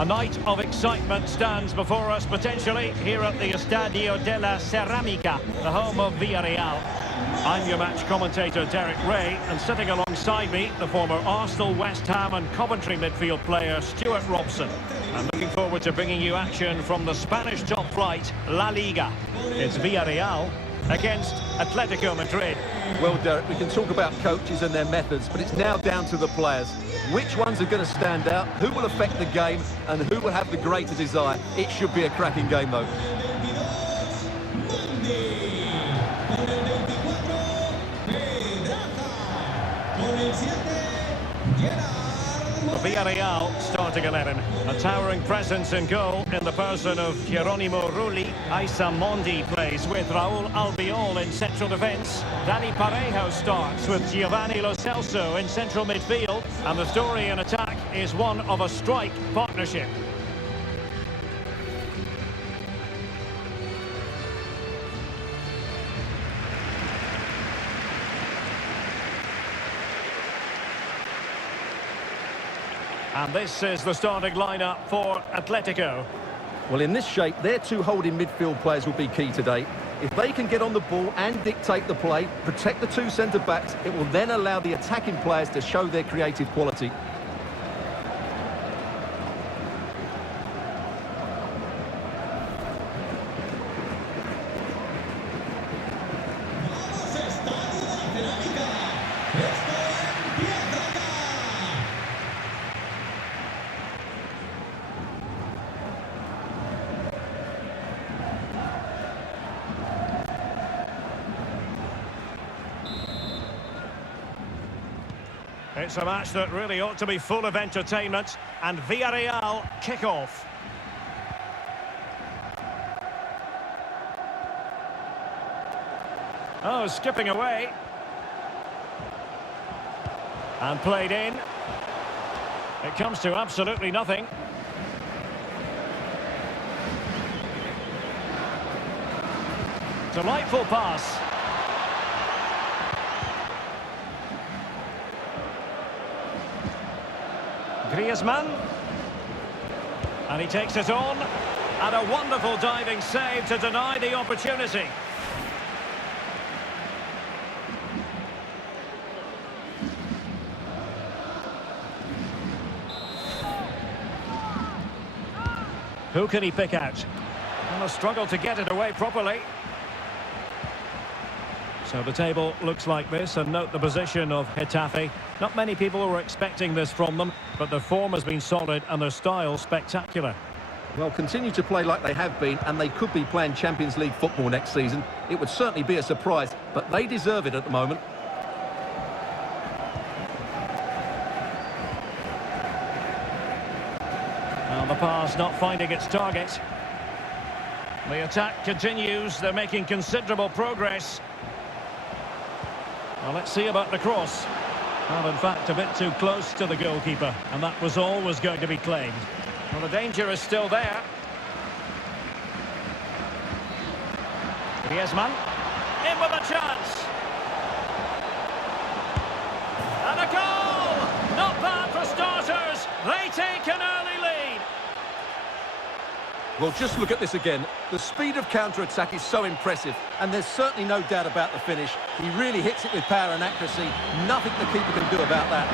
A night of excitement stands before us potentially here at the Estadio de la Cerámica, the home of Villarreal. I'm your match commentator Derek Ray, and sitting alongside me, the former Arsenal, West Ham and Coventry midfield player Stuart Robson. I'm looking forward to bringing you action from the Spanish top flight, La Liga. It's Villarreal against Atlético Madrid. Well, Derek, we can talk about coaches and their methods, but it's now down to the players. Which ones are going to stand out, who will affect the game, and who will have the greater desire? It should be a cracking game, though. Villarreal starting 11. A towering presence in goal in the person of Jerónimo Rulli. Aissa Mondi plays with Raúl Albiol in central defence. Dani Parejo starts with Giovanni Lo Celso in central midfield. And the story in attack is one of a strike partnership. And this is the starting lineup for Atletico. Well, in this shape, their two holding midfield players will be key today. If they can get on the ball and dictate the play, protect the two centre-backs, it will then allow the attacking players to show their creative quality. It's a match that really ought to be full of entertainment, and Villarreal kick off. Oh, skipping away. And played in. It comes to absolutely nothing. Delightful pass. Griezmann, and he takes it on, and a wonderful diving save to deny the opportunity. Who can he pick out? And a struggle to get it away properly. So the table looks like this, and note the position of Getafe. Not many people were expecting this from them, but their form has been solid and their style spectacular. Well, continue to play like they have been, and they could be playing Champions League football next season. It would certainly be a surprise, but they deserve it at the moment. Well, the pass not finding its target. The attack continues, they're making considerable progress. Well, let's see about the cross. Well, in fact, a bit too close to the goalkeeper, and that was always going to be claimed. Well, the danger is still there. Griezmann, in with a chance. And a goal! Not bad for starters. They take an early lead. Well, just look at this again. The speed of counter-attack is so impressive, and there's certainly no doubt about the finish. He really hits it with power and accuracy. Nothing the keeper can do about that.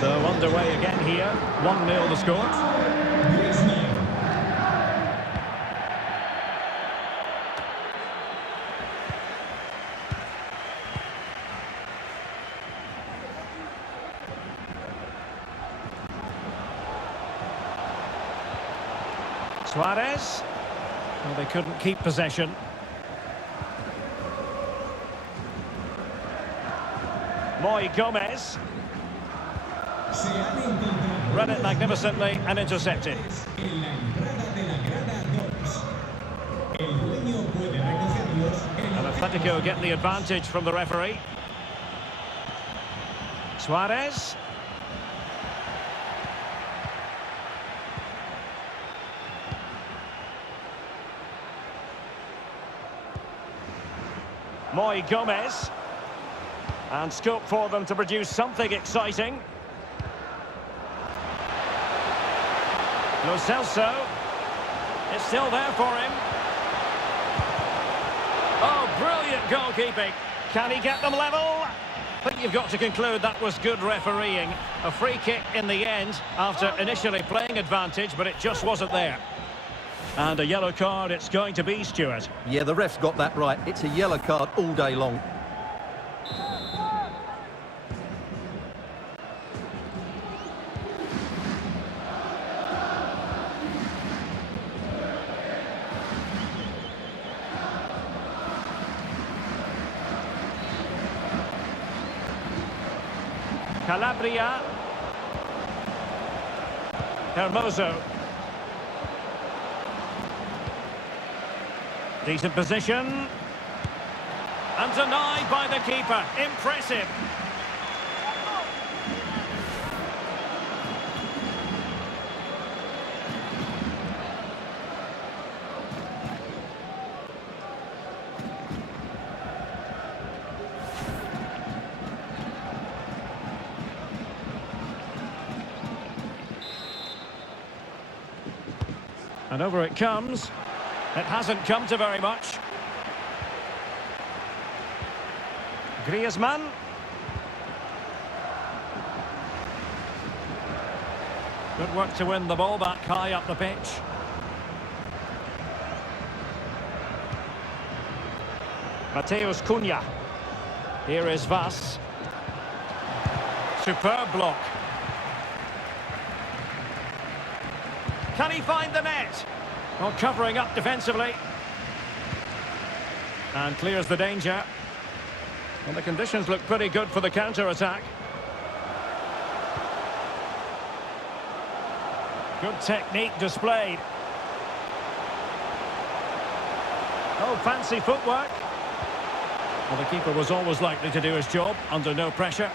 So underway again here, 1-0 the score. Suarez. Well, they couldn't keep possession. Moy Gomez. Read it magnificently and intercepted. And Atletico get the advantage from the referee. Suarez. Moy Gomez. And scope for them to produce something exciting. Lo Celso. It's still there for him. Oh, brilliant goalkeeping. Can he get them level? I think you've got to conclude that was good refereeing. A free kick in the end after initially playing advantage, but it just wasn't there. And a yellow card it's going to be, Stuart. Yeah, the ref's got that right. It's a yellow card all day long. Calabria. Hermoso. Decent position. And denied by the keeper. Impressive. And over it comes. It hasn't come to very much. Griezmann. Good work to win the ball back high up the pitch. Mateus Cunha. Here is Vas. Superb block. Can he find the net? Well, covering up defensively. And clears the danger. Well, the conditions look pretty good for the counter-attack. Good technique displayed. Oh, fancy footwork. Well, the keeper was always likely to do his job under no pressure.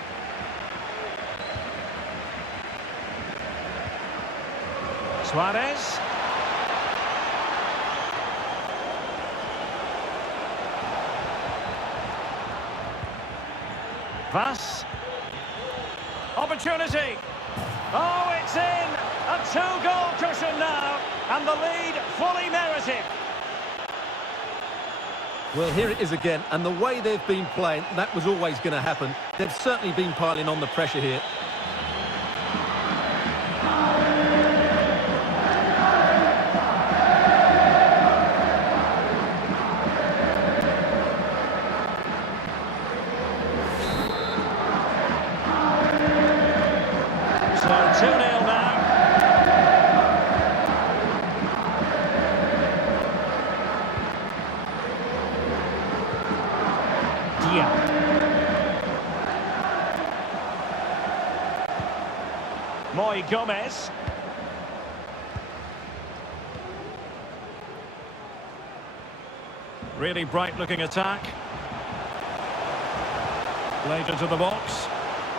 Suarez. Vas. Opportunity. Oh, it's in. A two-goal cushion now. And the lead fully merited. Well, here it is again. And the way they've been playing, that was always going to happen. They've certainly been piling on the pressure here. So 2-0 now. Dia. Moy Gomez. Really bright-looking attack. Played into the box.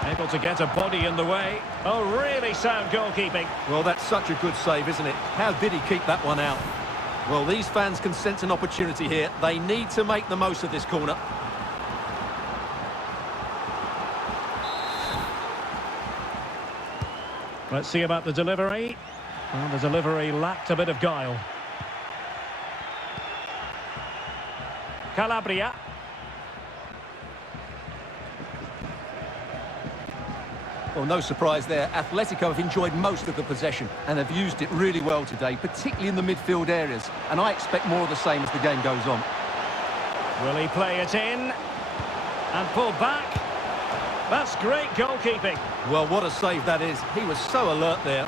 Able to get a body in the way. Oh, really sound goalkeeping. Well, that's such a good save, isn't it? How did he keep that one out? Well, these fans can sense an opportunity here. They need to make the most of this corner. Let's see about the delivery. Well, the delivery lacked a bit of guile. Calabria. Well, no surprise there. Atletico have enjoyed most of the possession and have used it really well today, particularly in the midfield areas. And I expect more of the same as the game goes on. Will he play it in? And pull back. That's great goalkeeping. Well, what a save that is. He was so alert there.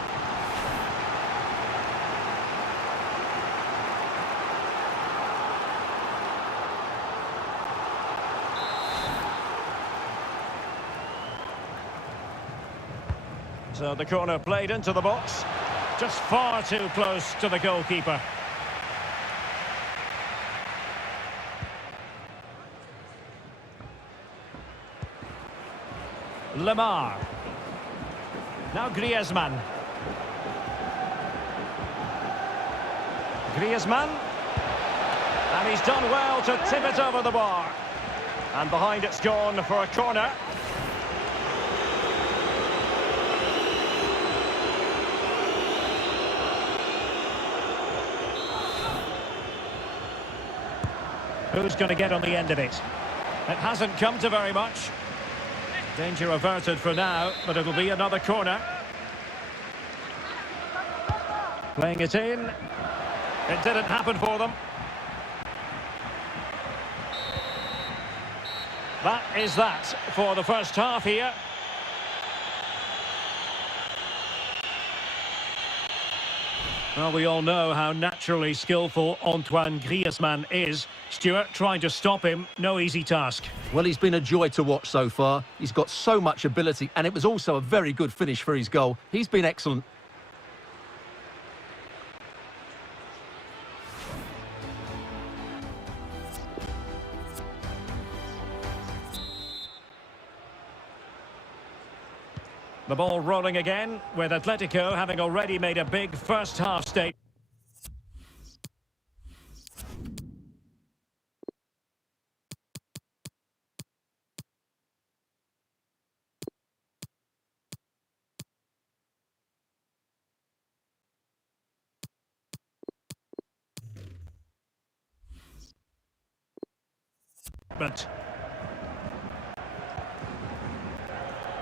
So the corner played into the box. Just far too close to the goalkeeper. Lemar. Now Griezmann. Griezmann. And he's done well to tip it over the bar. And behind it's gone for a corner. Who's going to get on the end of it? It hasn't come to very much. Danger averted for now, but it'll be another corner. Playing it in. It didn't happen for them. That is that for the first half here. Well, we all know how naturally skillful Antoine Griezmann is. Stuart, trying to stop him, no easy task. Well, he's been a joy to watch so far. He's got so much ability, and it was also a very good finish for his goal. He's been excellent. The ball rolling again, with Atletico having already made a big first half statement.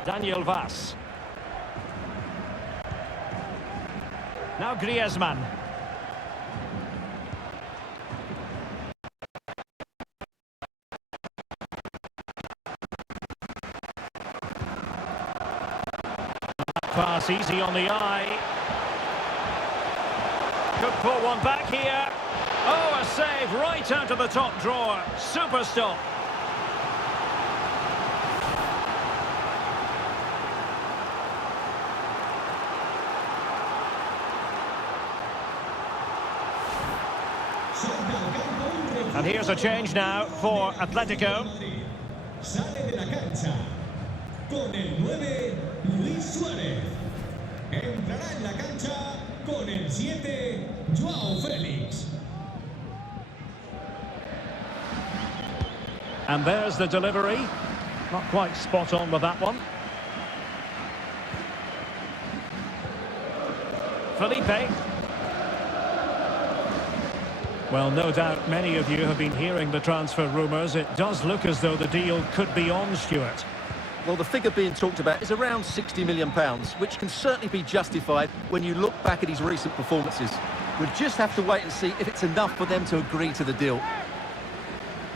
Daniel Vaz. Now Griezmann. Pass easy on the eye. Could pull one back here. Oh, a save right out of the top drawer. Super stop. And here's a change now for Atletico. Sale de la cancha con el 9, Luis Suárez. Entrará en la cancha con el 7, Joao Félix. And there's the delivery. Not quite spot on with that one. Felipe. Well, no doubt many of you have been hearing the transfer rumours. It does look as though the deal could be on, Stuart. Well, the figure being talked about is around £60 million, which can certainly be justified when you look back at his recent performances. We'll just have to wait and see if it's enough for them to agree to the deal.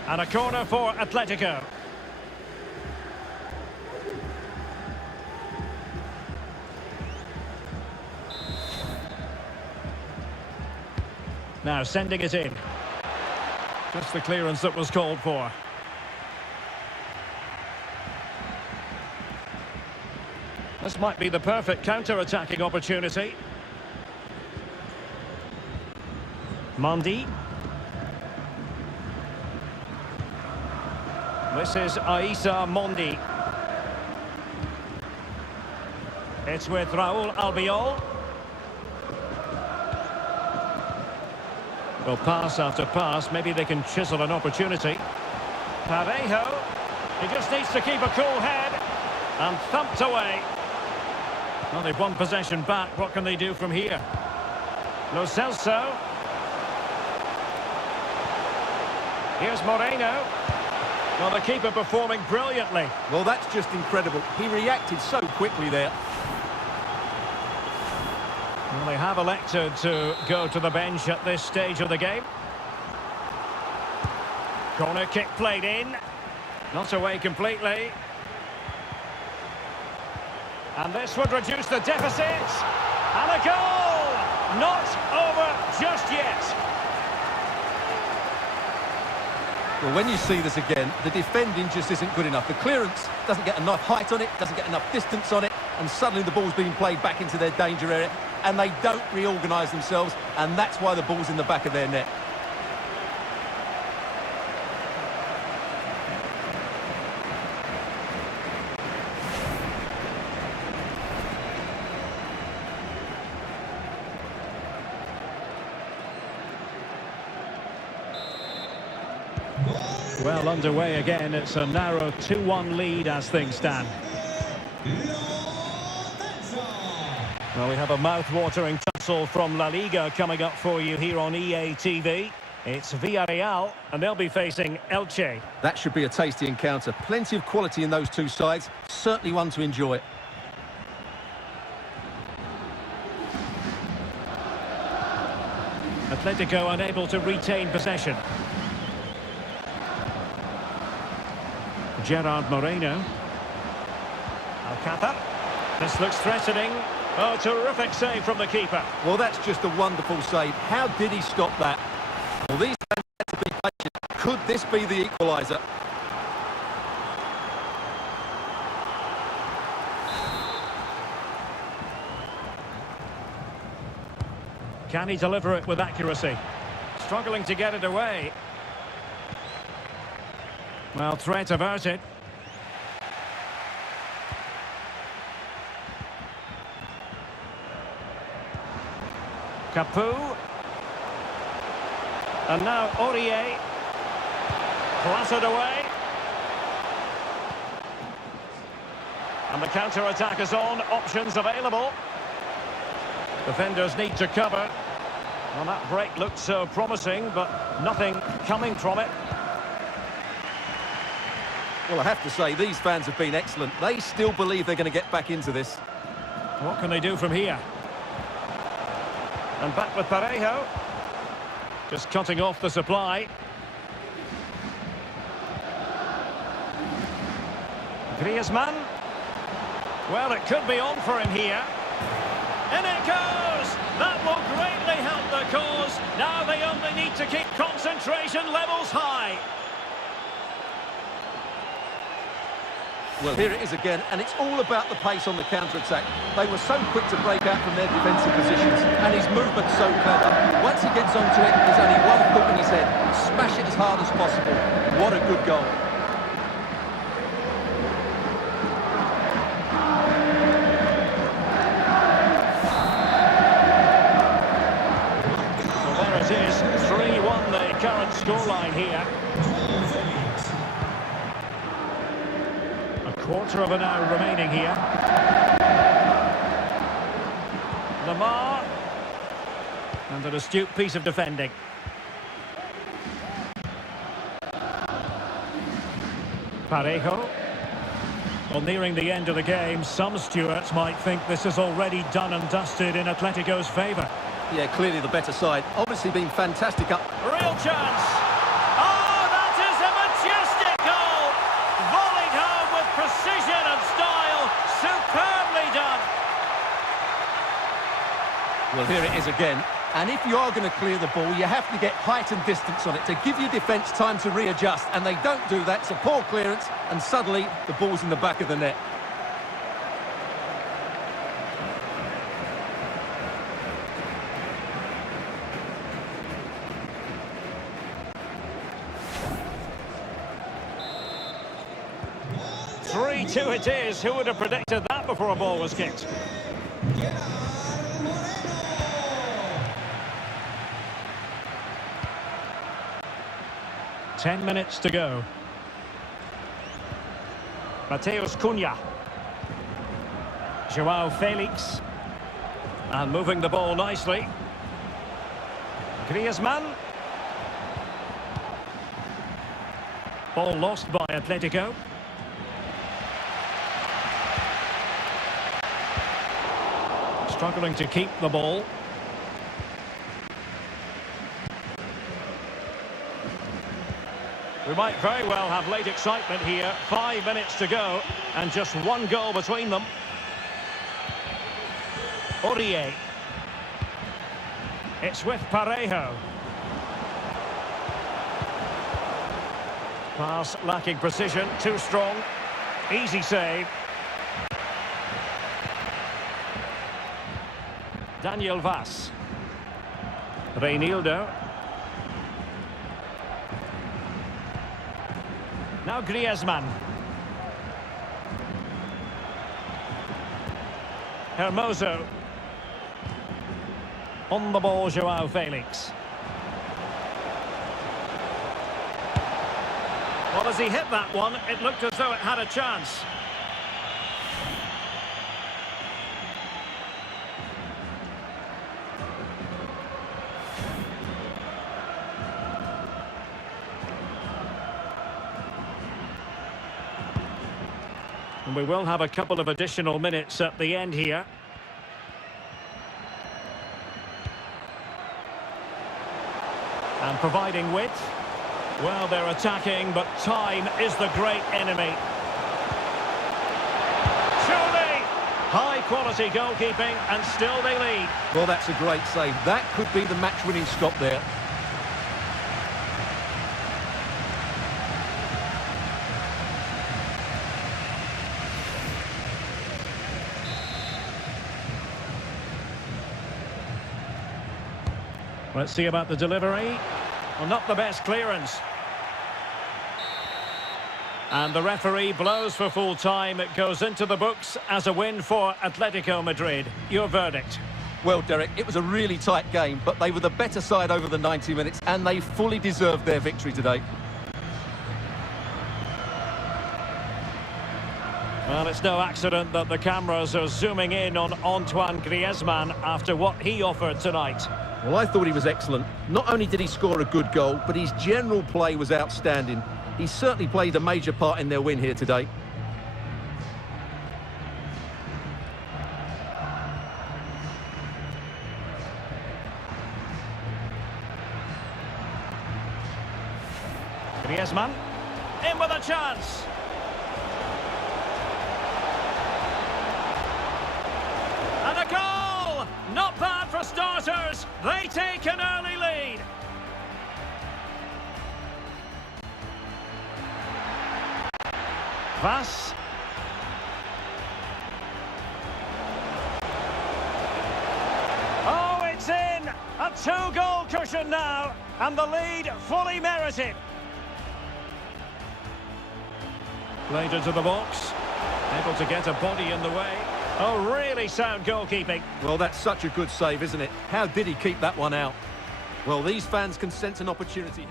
And a corner for Atletico. Now sending it in. Just the clearance that was called for. This might be the perfect counter-attacking opportunity. Mondi. This is Aissa Mondi. It's with Raúl Albiol. Well, pass after pass, maybe they can chisel an opportunity. Parejo, he just needs to keep a cool head, and thumped away. Well, they've won possession back, what can they do from here? Lo Celso. Here's Moreno. Well, the keeper performing brilliantly. Well, that's just incredible. He reacted so quickly there. Well, they have elected to go to the bench at this stage of the game. Corner kick played in. Not away completely. And this would reduce the deficit. And a goal! Not over just yet. Well, when you see this again, the defending just isn't good enough. The clearance doesn't get enough height on it, doesn't get enough distance on it, and suddenly the ball's being played back into their danger area, and they don't reorganise themselves, and that's why the ball's in the back of their net. Well, underway again. It's a narrow 2-1 lead as things stand. Well, we have a mouth-watering tussle from La Liga coming up for you here on EA TV. It's Villarreal, and they'll be facing Elche. That should be a tasty encounter. Plenty of quality in those two sides. Certainly one to enjoy. Atletico unable to retain possession. Gerard Moreno. Alcázar. This looks threatening. Oh, terrific save from the keeper. Well, that's just a wonderful save. How did he stop that? Well, these fans had to be patient. Could this be the equaliser? Can he deliver it with accuracy? Struggling to get it away. Well, threat averted. Capu. And now Aurier. Clattered away. And the counter-attack is on. Options available. Defenders need to cover. Well, that break looked so promising, but nothing coming from it. Well, I have to say, these fans have been excellent. They still believe they're going to get back into this. What can they do from here? And back with Parejo. Just cutting off the supply. Griezmann. Well, it could be on for him here. In it goes! That will greatly help the cause. Now they only need to keep concentration levels high. Well, here it is again, and it's all about the pace on the counter-attack. They were so quick to break out from their defensive positions, and his movement's so clever. Once he gets onto it, there's only one thought in his head: smash it as hard as possible. What a good goal. Well, there it is, 3-1 the current scoreline here. Quarter of an hour remaining here. Lamar. And an astute piece of defending. Parejo. Well, nearing the end of the game, some stewards might think this is already done and dusted in Atletico's favour. Yeah, clearly the better side. Obviously been fantastic up. Real chance. Oh, that is a majestic goal. Volleyed home with precision and style. Superbly done. Well, here it is again. And if you are going to clear the ball, you have to get height and distance on it to give your defence time to readjust. And they don't do that. It's a poor clearance, and suddenly the ball's in the back of the net. Two it is. Who would have predicted that before a ball was kicked? 10 minutes to go. Mateus Cunha. Joao Felix. And moving the ball nicely. Griezmann. Ball lost by Atletico. Struggling to keep the ball. We might very well have late excitement here. 5 minutes to go and just one goal between them. Aurier. It's with Parejo. Pass lacking precision, too strong. Easy save. Daniel Vaz. Reinildo. Now Griezmann. Hermoso. On the ball, Joao Felix. Well, as he hit that one, it looked as though it had a chance. And we will have a couple of additional minutes at the end here. And providing width. Well, they're attacking, but time is the great enemy. Surely! High-quality goalkeeping, and still they lead. Well, that's a great save. That could be the match-winning stop there. Let's see about the delivery. Well, not the best clearance. And the referee blows for full time. It goes into the books as a win for Atletico Madrid. Your verdict? Well, Derek, it was a really tight game, but they were the better side over the 90 minutes, and they fully deserved their victory today. Well, it's no accident that the cameras are zooming in on Antoine Griezmann after what he offered tonight. Well, I thought he was excellent. Not only did he score a good goal, but his general play was outstanding. He certainly played a major part in their win here today. Griezmann, in with a chance. And a goal! Not bad for starters. They take an early lead. Vass. Oh, it's in! A two-goal cushion now, and the lead fully merited. Played into the box. Able to get a body in the way. Oh, really sound goalkeeping. Well, that's such a good save, isn't it? How did he keep that one out? Well, these fans can sense an opportunity.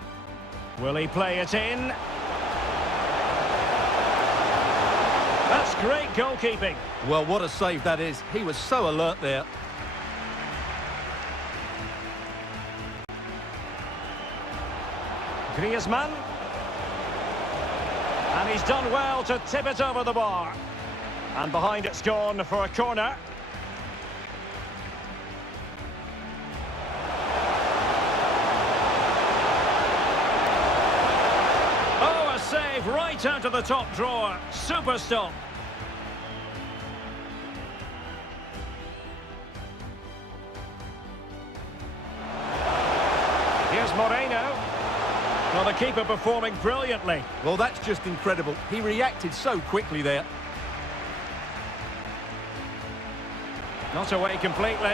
Will he play it in? That's great goalkeeping. Well, what a save that is. He was so alert there. Griezmann. And he's done well to tip it over the bar. And behind it's gone for a corner. Oh, a save right out of the top drawer. Super stop. Here's Moreno. Well, the keeper performing brilliantly. Well, that's just incredible. He reacted so quickly there. Not away completely.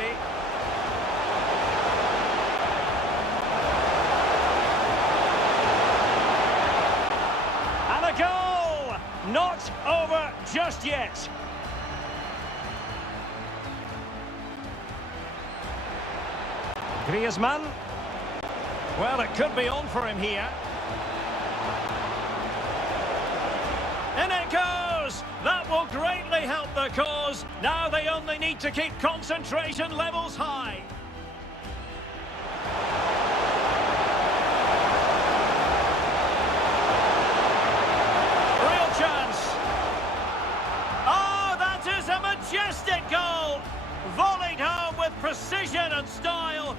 And a goal! Not over just yet. Griezmann. Well, it could be on for him here. In it goes! That will greatly help the cause. Now they only need to keep concentration levels high. Real chance. Oh, that is a majestic goal. Volleyed home with precision and style.